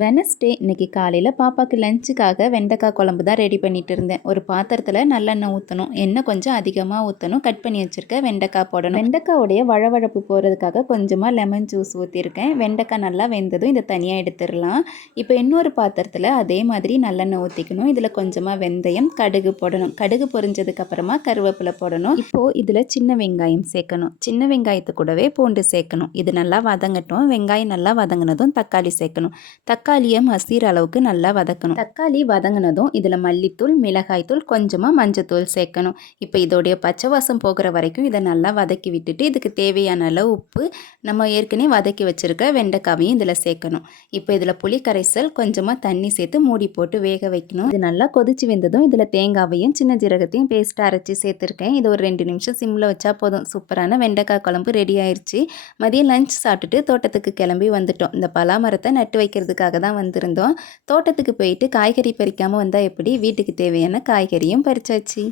Wednesday இன்னைக்கு காலையில் பாப்பாவுக்கு லஞ்சுக்காக வெண்டைக்காய் குழம்பு தான் ரெடி பண்ணிட்டு இருந்தேன். ஒரு பாத்திரத்தில் நல்லெண்ணெய் ஊற்றணும், எண்ணெய் கொஞ்சம் அதிகமாக ஊற்றணும், கட் பண்ணி வச்சுருக்க வெண்டைக்காய் போடணும். வெண்டைக்காயோடைய வழவழப்பு போகிறதுக்காக கொஞ்சமாக லெமன் ஜூஸ் ஊற்றிருக்கேன். வெண்டைக்காய் நல்லா வெந்ததும் இதை தனியாக எடுத்துடலாம். இப்போ இன்னொரு பாத்திரத்தில் அதே மாதிரி நல்லெண்ணெய் ஊற்றிக்கணும். இதில் கொஞ்சமாக வெந்தயம், கடுகு போடணும். கடுகு பொரிஞ்சதுக்கப்புறமா கருவேப்பிலை போடணும். இப்போது இதில் சின்ன வெங்காயம் சேர்க்கணும். சின்ன வெங்காயத்து கூடவே பூண்டு சேர்க்கணும். இது நல்லா வதங்கட்டும். வெங்காயம் நல்லா வதங்கினதும் தக்காளி சேர்க்கணும். தக்காளியை மசிகிற அளவுக்கு நல்லா வதக்கணும். தக்காளி வதங்கினதும் இதில் மல்லித்தூள், மிளகாய்த்தூள், கொஞ்சமாக மஞ்சத்தூள் சேர்க்கணும். இப்போ இதோடைய பச்சை வாசம் போகிற வரைக்கும் இதை நல்லா வதக்கி விட்டுட்டு இதுக்கு தேவையான அளவு உப்பு, நம்ம ஏற்கனவே வதக்கி வச்சுருக்க வெண்டைக்காவையும் இதில் சேர்க்கணும். இப்போ இதில் புளி கரைசல், கொஞ்சமாக தண்ணி சேர்த்து மூடி போட்டு வேக வைக்கணும். இது நல்லா கொதிச்சு வெந்ததும் இதில் தேங்காவையும் சின்ன ஜீரகத்தையும் பேஸ்ட்டாக அரைச்சி சேர்த்துருக்கேன். இது ஒரு 2 நிமிஷம் சிம்மில் வச்சா போதும். சூப்பரான வெண்டைக்காய் குழம்பு ரெடி ஆயிடுச்சு. மதியம் லஞ்ச் சாப்பிட்டுட்டு தோட்டத்துக்கு கிளம்பி வந்துட்டோம். இந்த பலாமரத்தை நட்டு வைக்கிறதுக்காக தான் வந்திருந்தோம். தோட்டத்துக்கு போயிட்டு காய்கறி பறிக்காமல் வந்தால் எப்படி, வீட்டுக்கு தேவையான காய்கறியும் பறிச்சாச்சு.